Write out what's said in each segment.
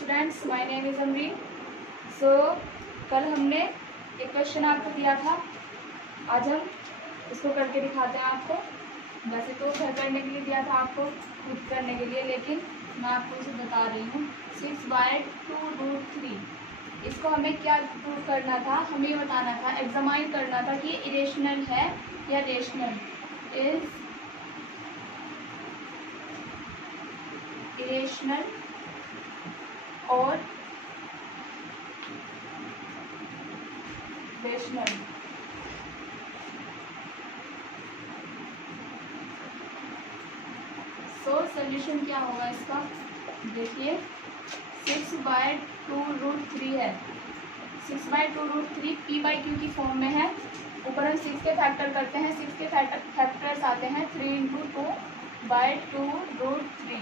Students, my name is Amreen. So कल हमने एक क्वेश्चन आपको दिया था, आज हम इसको करके दिखाते हैं आपको। वैसे तो घर करने के लिए दिया था आपको, खुद करने के लिए, लेकिन मैं आपको इसे बता रही हूँ। 6/2√3 इसको हमें क्या प्रूव करना था, हमें ये बताना था, एग्जामाइन करना था कि ये इरेशनल है या रेशनल। इज इरेशनल और रेशनल। सो सोल्यूशन क्या होगा इसका, देखिए 6/2√3 है। 6/2√3 p/q की फॉर्म में है। ऊपर हम 6 के फैक्टर करते हैं, 6 के फैक्टर्स आते हैं 3 × 2/2√3।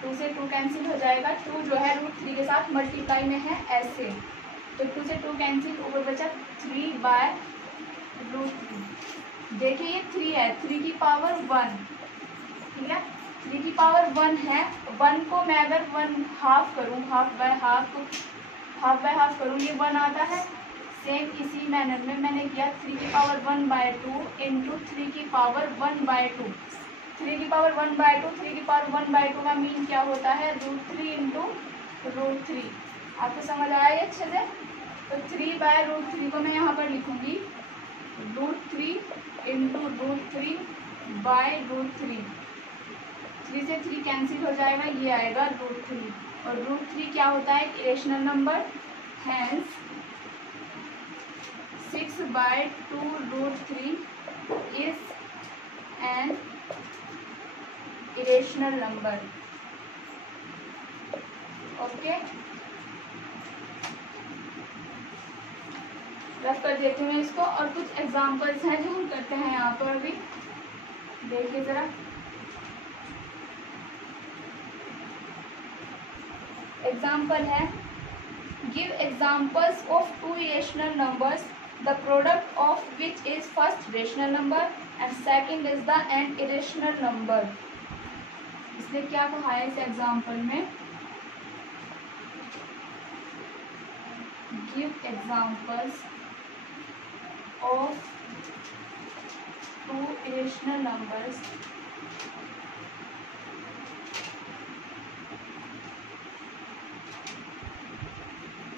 2 से 2 कैंसिल हो जाएगा, 2 जो है √3 के साथ मल्टीप्लाई में है ऐसे, तो 2 से 2 कैंसिल, ऊपर बचा 3/√3। देखिए ये 3 है, 3 की पावर 1, ठीक है, 3 की पावर 1 है। 1 को मैं अगर 1/2 करूँ, हाफ बाय हाफ करूँ, ये 1 आता है। सेम इसी मैनर में मैंने किया, 3 की पावर 1/2 इंटू 3 की पावर 1/2। 3 की पावर 1/2, 3 की पावर 1/2 का मीन क्या होता है, √3 इंटू √3। आपको समझ आया ये अच्छे से? तो 3/√3 को मैं यहाँ पर लिखूंगी √3 इंटू √3/√3। 3 से 3 कैंसिल हो जाएगा, ये आएगा √3। और √3 क्या होता है, irrational number. Hence 6/2√3 is an irrational number. Okay, rough कर देती हूँ इसको, और कुछ एग्जांपल्स हैं जो हम करते हैं यहाँ पर भी, देखिए जरा। एग्जाम्पल है, give examples of 2 irrational numbers the product of which is first rational number and second is the N irrational number. इसने क्या कहा है इस एग्जाम्पल में, give examples of 2 irrational numbers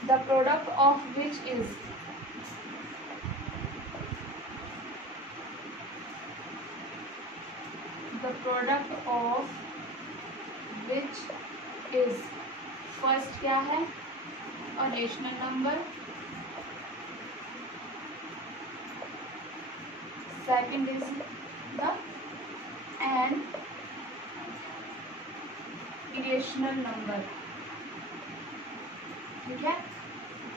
the product of which is first क्या है, और rational number, second is the N irrational number. ठीक है,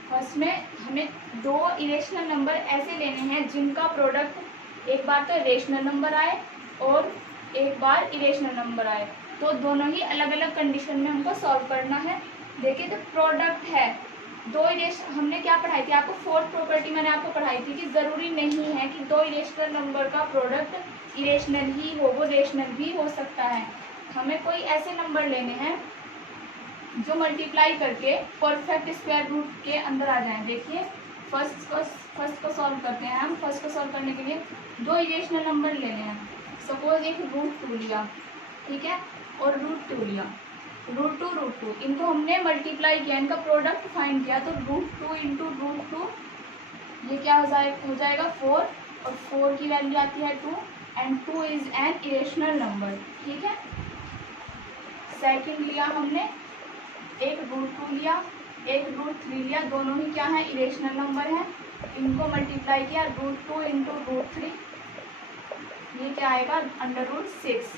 फर्स्ट में हमें 2 इरेशनल नंबर ऐसे लेने हैं जिनका प्रोडक्ट एक बार तो रेशनल नंबर आए और एक बार इरेशनल नंबर आए, तो दोनों ही अलग अलग कंडीशन में हमको सॉल्व करना है। देखिए तो प्रोडक्ट है 2 हमने क्या पढ़ाई थी आपको, फोर्थ प्रॉपर्टी मैंने आपको पढ़ाई थी कि जरूरी नहीं है कि 2 इरेशनल नंबर का प्रोडक्ट इरेशनल ही हो, वो रेशनल भी हो सकता है। हमें कोई ऐसे नंबर लेने हैं जो मल्टीप्लाई करके परफेक्ट स्क्वायर रूट के अंदर आ जाएं। देखिए फर्स्ट को सॉल्व करते हैं हम। फर्स्ट को सॉल्व करने के लिए 2 इरेशनल नंबर लेने हैं। सपोज एक √2 लिया, ठीक है, और √2 लिया, √2 इनको हमने मल्टीप्लाई किया, इनका प्रोडक्ट फाइंड किया, तो √2 इंटू √2 ये क्या हो जाएगा 4, और 4 की वैल्यू आती है 2 and 2 is an irrational number. ठीक है, सेकंड लिया हमने, एक √2 लिया, एक √3 लिया, दोनों ही क्या है, इरेशनल नंबर है। इनको मल्टीप्लाई किया, √2 इंटू √3 ये क्या आएगा, √6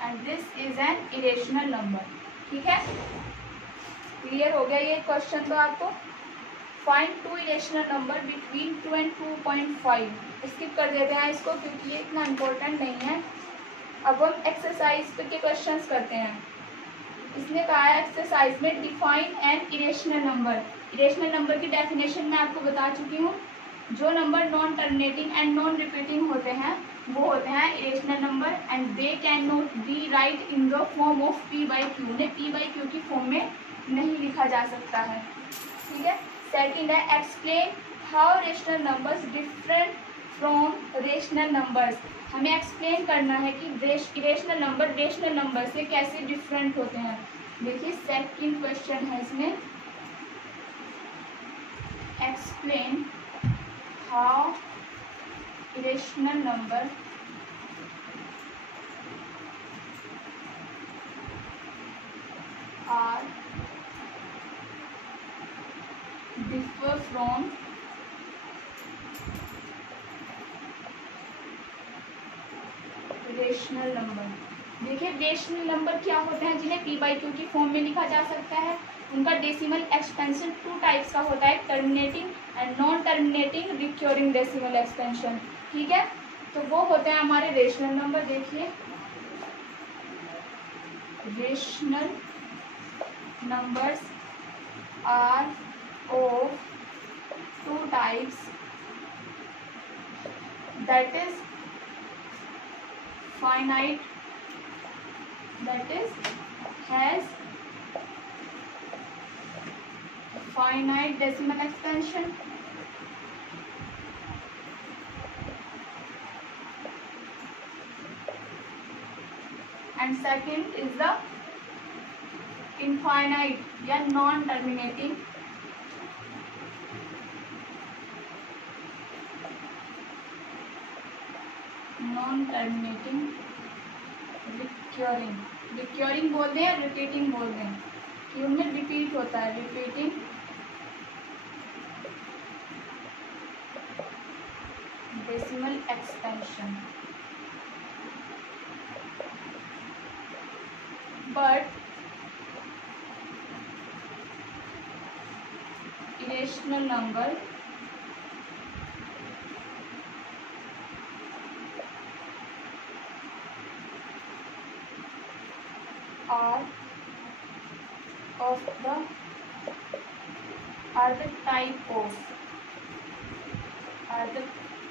and this is an irrational number. ठीक है, क्लियर हो गया ये क्वेश्चन तो आपको। Find 2 irrational number between 2 and 2.5। Skip कर देते हैं इसको क्योंकि ये इतना इम्पोर्टेंट नहीं है। अब हम एक्सरसाइज के क्वेश्चंस करते हैं। इसने कहा है एक्सरसाइज में define N irrational number. Irrational number की डेफिनेशन मैं आपको बता चुकी हूँ। जो number non terminating and non repeating होते हैं वो होते हैं irrational number and they can not be right in the form of p/q। उन्हें p/q की फॉर्म में नहीं लिखा जा सकता है। ठीक है। सेकंड है explain how rational numbers different from rational numbers. हमें एक्सप्लेन करना है कि इरेशनल नंबर रेशनल नंबर से कैसे डिफरेंट होते हैं। देखिए सेकंड क्वेश्चन है इसमें, explain how irrational number are differ from rational number. देखिए रेशनल नंबर क्या होते हैं जिन्हें पी बाई क्यू की फॉर्म में लिखा जा सकता है। उनका डेसिमल एक्सपेंशन 2 टाइप्स का होता है, terminating and non terminating recurring decimal expansion. ठीक है, तो वो होते हैं हमारे रेशनल नंबर। देखिए rational numbers are of 2 types, that is finite, that is has finite decimal expansion and second is the infinite या non terminating रिक्योरिंग बोल दें या रिपीटिंग बोल दें कि उनमें रिपीट होता है, repeating decimal expansion. But irrational number are the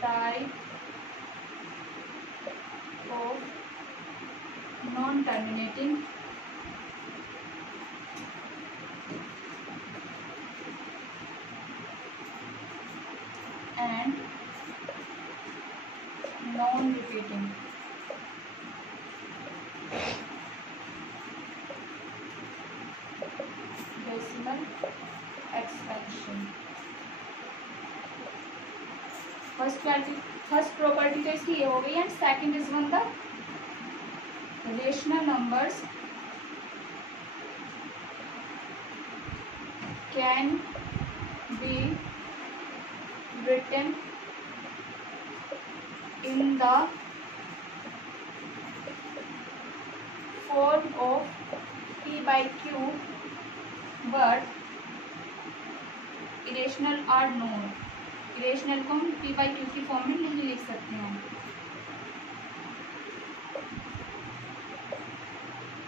type of non-terminating and non-repeating decimal expansion। First property तो इसकी ये हो गई and second is one the rational numbers can be written in the form of P by Q, but irrational are known। Irrational को हम P by Q की form में नहीं लिख सकते हैं।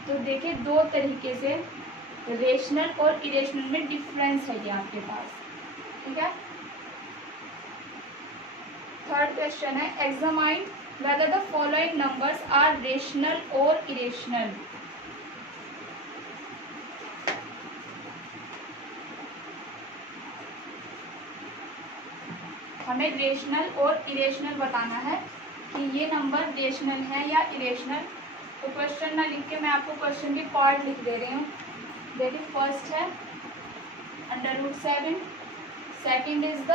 तो देखिए दो तरीके से रेशनल और इरेशनल में डिफरेंस है ये आपके पास। ठीक है। थर्ड क्वेश्चन है examine whether the following numbers are rational और इरेशनल। हमें रेशनल और इरेशनल बताना है कि ये नंबर रेशनल है या इरेशनल। तो क्वेश्चन ना लिख के मैं आपको क्वेश्चन के पार्ट लिख दे रही हूँ। देखिए फर्स्ट है √7, second is the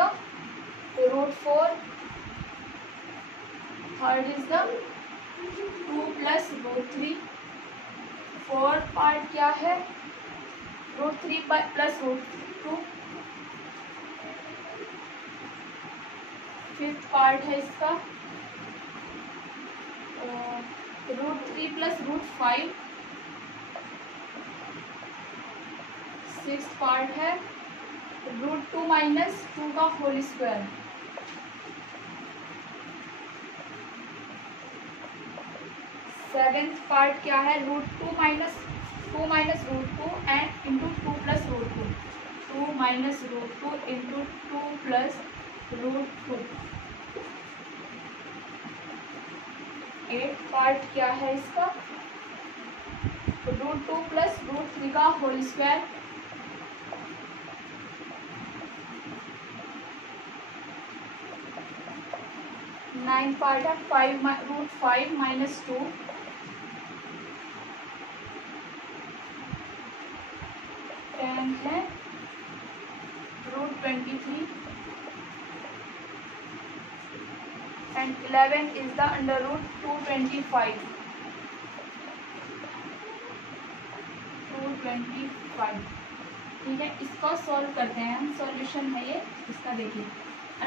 √4, third is the 2 + √3, fourth part क्या है √3 + √2, फिफ्थ पार्ट है इसका √3 + √5, सिक्स्थ पार्ट है √2 - 2 का होल स्क्वायर, सेवेंथ पार्ट क्या है √2 - 2 - √2 and into 2 + √2, 2 - √2 into 2 + √2। Eight part क्या है इसका √2 + √3 का होल स्क्वायर नाइन्थ पार्ट है 5√5 माइनस 2, 10th है √23 and 11 is the under root 225. ठीक है, इसको सॉल्व करते हैं हम। सॉल्यूशन है ये इसका, देखिए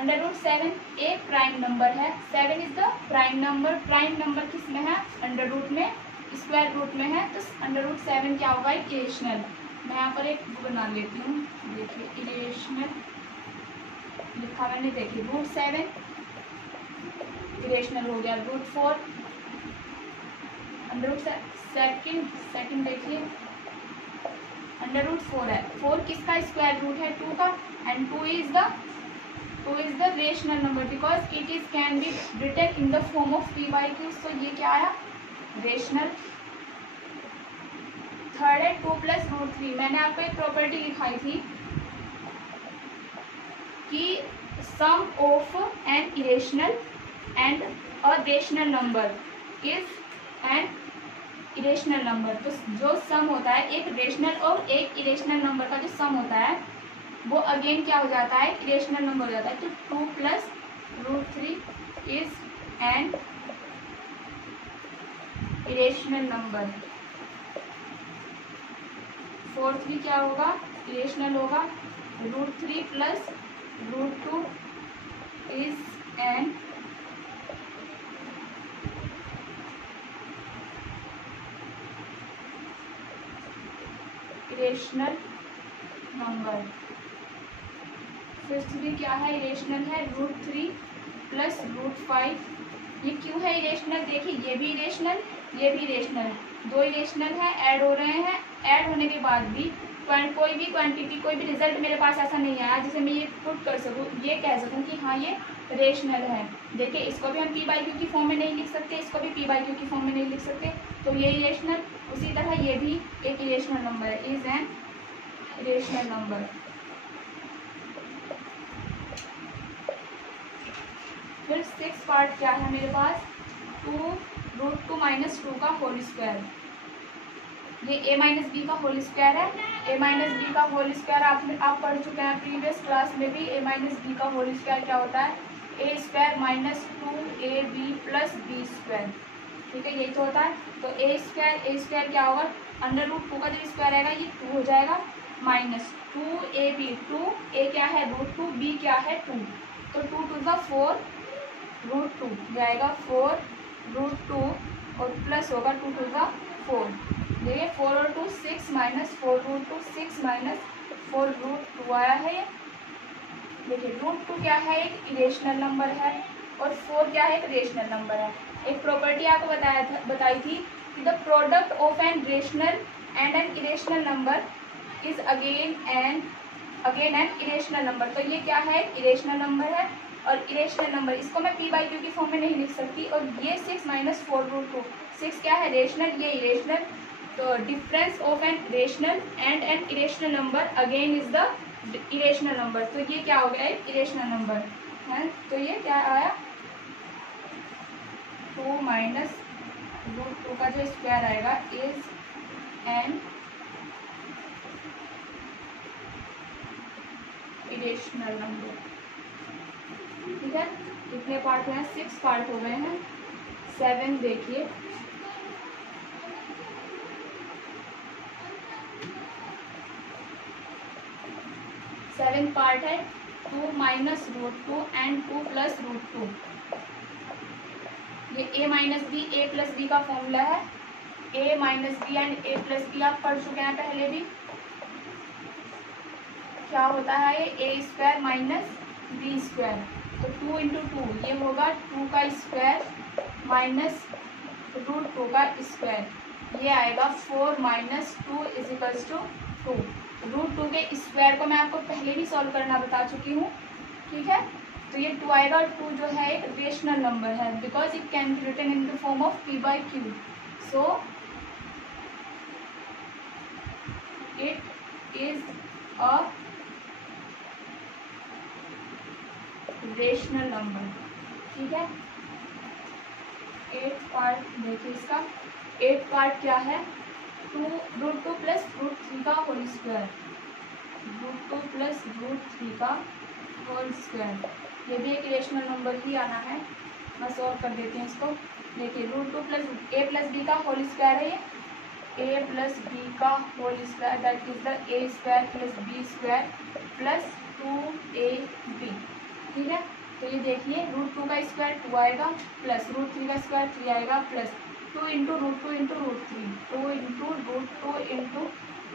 √7 एक प्राइम नंबर है, 7 is the prime number. Prime number किस में है? अंडर रूट में, स्क्वायर रूट में है, तो √7 क्या होगा? इरेशनल। मैं यहाँ पर एक बना लेती हूँ, देखिए इरेशनल लिखा मैंने, देखिए √7 इरेशनल हो गया। √4 सेकंड देखिए √4 है, 4 किसका स्क्वायर रूट है? 2 का, and 2 is the rational number because it is can be written in the form of p/q। So ये क्या आया? रेशनल। थर्ड है 2 + √3। मैंने आपको एक प्रॉपर्टी लिखाई थी कि sum of an irrational and a rational number is an irrational number. तो जो सम होता है एक रेशनल और एक इरेशनल नंबर का, जो सम होता है वो अगेन क्या हो जाता है? इरेशनल नंबर हो जाता है। तो 2 + √3 is an irrational number. Fourth भी क्या होगा? इरेशनल होगा। √3 + √2 is an irrational number. Fifth भी क्या है? इरेशनल है। √3 + √5। ये क्यों है इरेशनल? देखिए ये भी इरेशनल, ये भी इरेशनल, दो इरेशनल है, ऐड हो रहे हैं। ऐड होने के बाद भी कोई भी क्वांटिटी, कोई भी रिजल्ट मेरे पास ऐसा नहीं आया जिसे मैं ये पुट कर सकूँ, ये कह सकूँ कि हाँ ये रेशनल है। देखिए इसको भी हम p/q की फॉर्म में नहीं लिख सकते, इसको भी p/q की फॉर्म में नहीं लिख सकते, तो ये इरेशनल। उसी तरह ये भी एक इरेशनल नंबर है, इज एन इरेशनल नंबर। फिर 6 पार्ट क्या है मेरे पास? 2√2 - 2 का होल स्क्वायर। ये a-b का होल स्क्वायर है। a-b का होल स्क्वायर आप पढ़ चुके हैं प्रीवियस क्लास में भी। a-b का होल स्क्वायर क्या होता है? a² - 2ab + b²। ठीक है, यही तो होता है। तो a² क्या होगा? √2 का जब स्क्वायर आएगा ये 2 हो जाएगा, -2ab। 2 a क्या है? √2, b क्या है? 2। तो 2 × 2 = 4 √2 जाएगा 4√2 और प्लस होगा 2 × 2 = 4। देखिए 4 और 2 6 -4√2, 6 - 4√2 आया है। देखिए √2 क्या है? एक इरेशनल नंबर है, और 4 क्या है? एक रेशनल नंबर है। एक प्रॉपर्टी आपको बताई थी कि the product of N rational and N irrational number is again an irrational number. तो ये क्या है? इरेशनल नंबर है। और इरेशनल नंबर इसको मैं p/q की फॉर्म में नहीं लिख सकती। और ये 6 - 4√2, 6 क्या है? रेशनल, ये इरेशनल। तो difference of N rational and N irrational number again is the irrational number. तो ये क्या हो गया? एक इरेशनल नंबर है। तो ये क्या आया? 2 - √2 का जो स्क्वायर आएगा इज एन इरेशनल नंबर। ठीक है, कितने पार्ट हुए हैं? 6 पार्ट हो गए हैं। 7 देखिए, 7 पार्ट है 2 - √2 एंड 2 + √2। ये a - b का फॉर्मूला है। a - b and a + b आप पढ़ चुके हैं पहले भी। क्या होता है? ये a² - b²। तो 2 × 2 ये होगा 2 का स्क्वायर -√2 का स्क्वायर। ये आएगा 4 - 2 = 2। √2 के स्क्वायर को मैं आपको पहले भी सॉल्व करना बता चुकी हूँ। ठीक है, तो ये 2 आएगा, और 2 जो है एक रेशनल नंबर है because it can be written in the form of p/q। So it is a rational number. ठीक है, 8 पार्ट देखिए इसका 8 पार्ट क्या है, √2 प्लस √3 का होल स्क्वायर, √2 प्लस √3 का होल स्क्वायर। ये भी एक इरेशनल नंबर ही आना है। मैं सॉल्व कर देती हूँ इसको। देखिए √2 प्लस a प्लस b का होल स्क्वायर है ये, a प्लस b का whole square that is the a square plus b square plus 2ab। ठीक है, तो ये देखिए √2 का स्क्वायर 2 आएगा प्लस √3 का स्क्वायर 3 आएगा plus 2 into √2 into √3, 2 into √2 into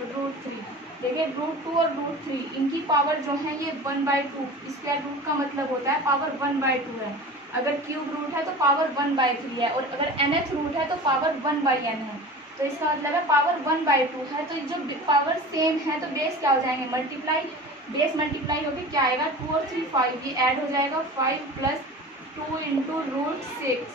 √3। देखिए √2 और √3 इनकी पावर जो है ये 1/2, स्क्वायर रूट का मतलब होता है पावर 1/2 है। अगर क्यूब रूट है तो पावर 1/3 है, और अगर nth रूट है तो पावर 1/n है। तो इसका मतलब है पावर 1/2 है। तो जो पावर सेम है तो बेस क्या हो जाएंगे, मल्टीप्लाई, बेस मल्टीप्लाई होकर क्या आएगा 2 और 3 5, ये ऐड हो जाएगा 5 प्लस 2 इंटू √6।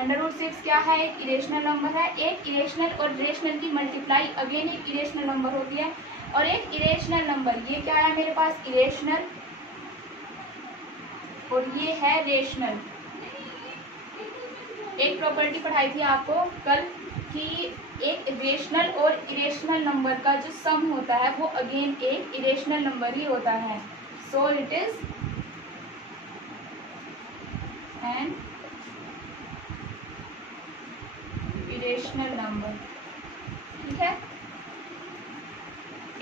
√6 क्या है, एक इरेशनल नंबर है। एक इरेशनल और रेशनल की मल्टीप्लाई अगेन एक इरेशनल नंबर होती है, और एक इरेशनल नंबर ये क्या है मेरे पास इरेशनल, और ये है रेशनल। एक प्रॉपर्टी पढ़ाई थी आपको कल कि एक रेशनल और इरेशनल नंबर का जो सम होता है वो अगेन एक इरेशनल नंबर ही होता है। सो it is an irrational number. ठीक है,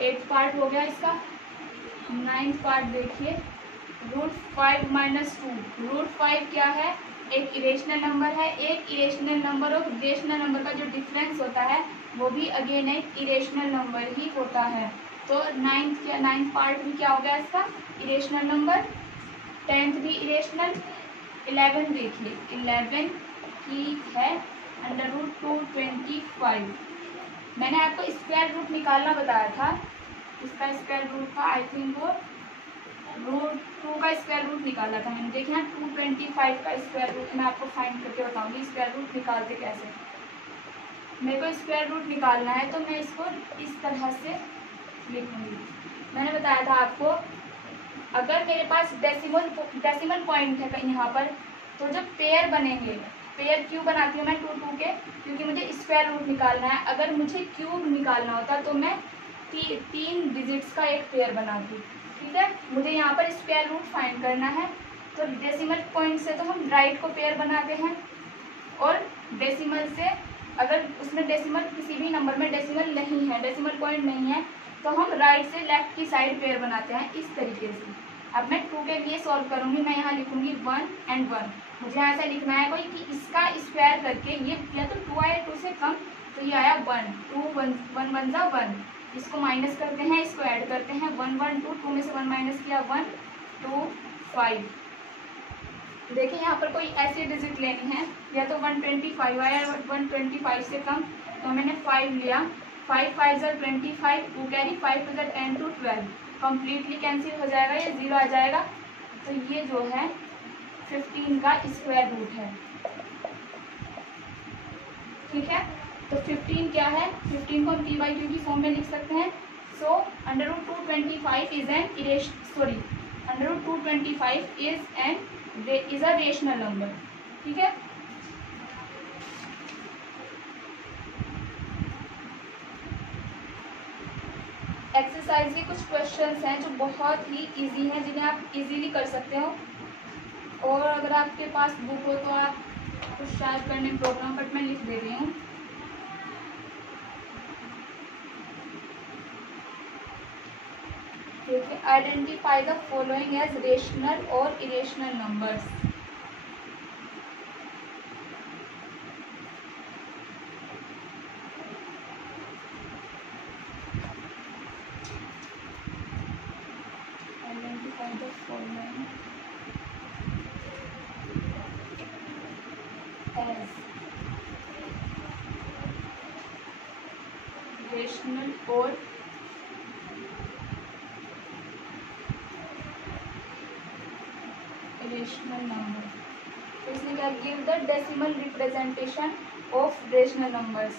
8th पार्ट हो गया इसका। 9th पार्ट देखिए √5 माइनस 2। √5 क्या है, एक इरेशनल नंबर है। एक इरेशनल नंबर और रेशनल नंबर का जो डिफरेंस होता है वो भी अगेन एक इरेशनल नंबर ही होता है। तो 9th पार्ट भी क्या हो गया इसका इरेशनल नंबर। 10th भी इरेशनल। 11 देखिए 11 की है √225। मैंने आपको स्क्वायर रूट निकालना बताया था, इसका स्क्वायर रूट था आई थिंक वो √2 का स्क्वायर रूट निकाला था मैंने। देखिए 225 का स्क्वायर रूट मैं आपको फाइंड करके बताऊंगी स्क्वायर रूट निकालते कैसे। मेरे को स्क्वायर रूट निकालना है तो मैं इसको इस तरह से लिखूंगी। मैंने बताया था आपको अगर मेरे पास डेसिमल पॉइंट है कहीं यहाँ पर, तो जब पेयर बनेंगे, पेयर क्यों बनाती हूँ मैं 2 2 के, क्योंकि मुझे स्क्वायर रूट निकालना है। अगर मुझे क्यूब निकालना होता तो मैं 3 डिजिट्स का एक पेयर बनाती। ठीक है, मुझे यहाँ पर स्क्वायर रूट फाइंड करना है, तो डेसिमल पॉइंट से तो हम राइट को पेयर बनाते हैं, और डेसिमल से अगर उसमें डेसिमल किसी भी नंबर में डेसिमल नहीं है, डेसिमल पॉइंट नहीं है, तो हम राइट से लेफ्ट की साइड पेयर बनाते हैं इस तरीके से। अब मैं 2 के लिए सॉल्व करूंगी, मैं यहाँ लिखूंगी 1 and 1। मुझे ऐसा लिखना है कोई कि इसका स्क्वायर करके ये या तो 2 आया 2 से कम, तो ये आया 1, 2 1 1 जा 1। इसको माइनस करते हैं, इसको ऐड करते हैं 1 1 2, 2 में से 1 माइनस किया 1 2 5। देखिए यहाँ पर कोई ऐसी डिजिट लेनी है, या तो 125 आया 125 से कम, तो मैंने 5 लिया। 5 5 ज़ा 25, 2 कैरी 5 + 10 to 12, कम्प्लीटली कैंसिल हो जाएगा, ये 0 आ जाएगा। तो ये जो है 15 का स्क्वायर रूट है। ठीक है, तो 15 क्या है, 15 को हम p/q की फॉर्म में लिख सकते हैं। सो √225 is an √225 is a rational number. ठीक है, एक्सरसाइज के कुछ क्वेश्चंस हैं जो बहुत ही इजी हैं, जिन्हें आप इजीली कर सकते हो। और अगर आपके पास बुक हो तो आप कुछ शायद करने प्रोग्राम, बट मैं लिख दे रही हूँ। देखिए identify the following as rational और irrational numbers. Identify the following as rational और रेशनल नंबर। तो इसने क्या, give the decimal representation of rational numbers.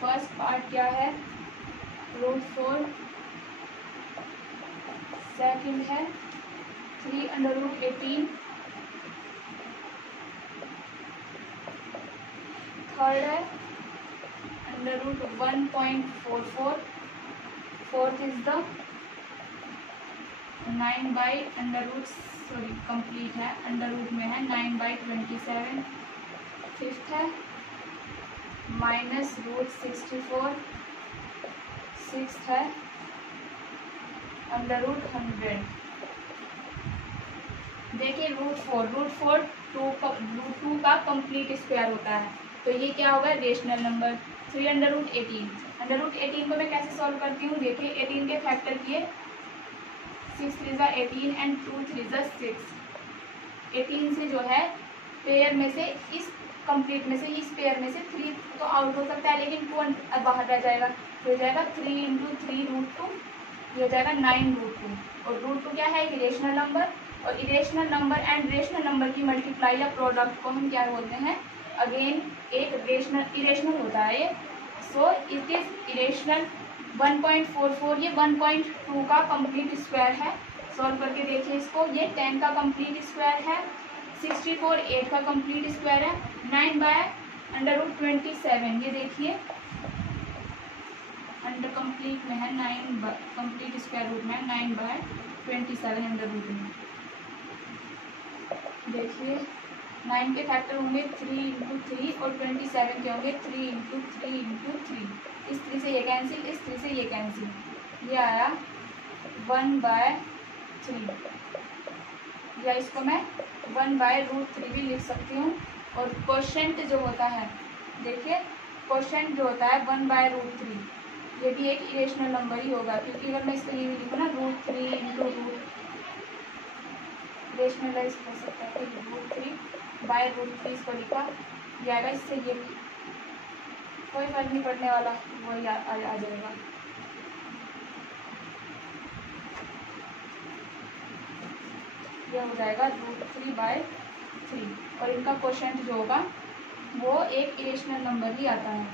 First part क्या है, √4, सेकंड है 3√18, थर्ड है √1.44, fourth is the 9/√, sorry complete है, अंडर रूट में है 9/27, फिफ्थ है -√64, सिक्स्थ है √100। देखिए √4 2 का कंप्लीट स्क्वायर होता है, तो ये क्या होगा, रेशनल नंबर। 3√18, √18 को मैं कैसे सॉल्व करती हूँ, देखिए 18 के फैक्टर किए, 6 3 ज़ा 18 एंड 2 3 ज़ा 6। 18 से जो है पेयर में से, इस कंप्लीट में से, इस पेयर में से 3 तो आउट हो सकता है, लेकिन 2 बाहर रह जाएगा, तो हो जाएगा 3 × 3√2, ये हो जाएगा 9√2। और √2 क्या है, इरेशनल नंबर, और irrational number and rational number की मल्टीप्लाई या प्रोडक्ट को हम क्या बोलते हैं, अगेन एक इरेशनल होता है ये। सो इट इज इरेशनल। 1.44 ये 1.2 का कंप्लीट स्क्वायर है, सॉल्व करके देखिए इसको, ये 10 का कंप्लीट स्क्वायर है, 64 8 का कंप्लीट स्क्वायर है, 9/√27, ये देखिए अंडर कंप्लीट में है, 9 कंप्लीट स्क्वायर रूट में 9/27 अंडर रूट में। देखिए 9 के फैक्टर होंगे 3 × 3 और 27 के होंगे 3 × 3 × 3। इस 3 से ये कैंसिल, इस 3 से ये कैंसिल, ये आया 1/3, या इसको मैं 1/√3 भी लिख सकती हूँ। और क्वोशेंट जो होता है, देखिए क्वोशेंट जो होता है 1/√3, ये भी एक इरेशनल नंबर ही होगा, क्योंकि अगर मैं इसको ये लिखूँ ना √3 × रेशनलाइज हो सकता है, √3/√3 इसको लिखा जाएगा, इससे ये कोई फर्क नहीं पड़ने वाला, वही आ जाएगा। ये हो जाएगा √3/3, और इनका क्वोशेंट जो होगा वो एक इरेशनल नंबर ही आता है।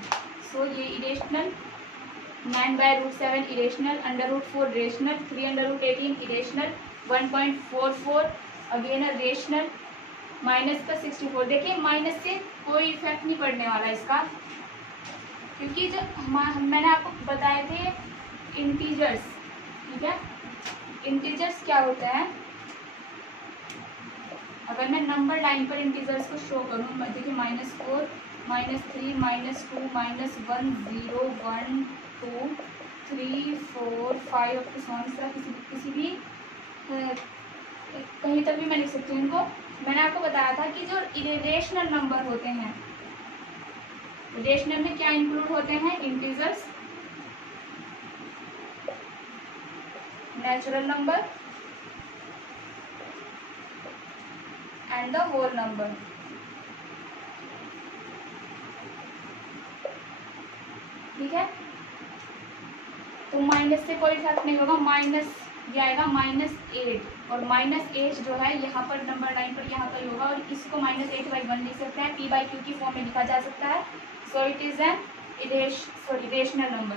सो ये irrational, 9/√7 irrational, under root 4 rational, 3/√18 irrational, 1.44 again rational, minus का 64। देखिए माइनस से कोई इफेक्ट नहीं पड़ने वाला इसका, क्योंकि जो मैंने आपको बताए थे इंटीजर्स, ठीक है, इंटीजर्स क्या होते हैं, अगर मैं नंबर लाइन पर इंटीजर्स को शो करूँ, मैं देखिए -4 -3 -2 -1 0 1 2 3 4 5 अप टू सॉन्ग, किसी भी कहीं तक भी मैं लिख सकती हूँ इनको। मैंने आपको बताया था कि जो इरेशनल नंबर होते हैं, रेशनल में क्या इंक्लूड होते हैं, integers, natural number and the whole number. ठीक है, तो माइनस से कोई फर्क नहीं होगा, माइनस ये आएगा -8, और -8 जो है यहाँ पर नंबर लाइन पर यहाँ पर होगा, और इसको -8/1 लिख सकते हैं, p/q की फॉर्म में लिखा जा सकता है। सो it is an rational number.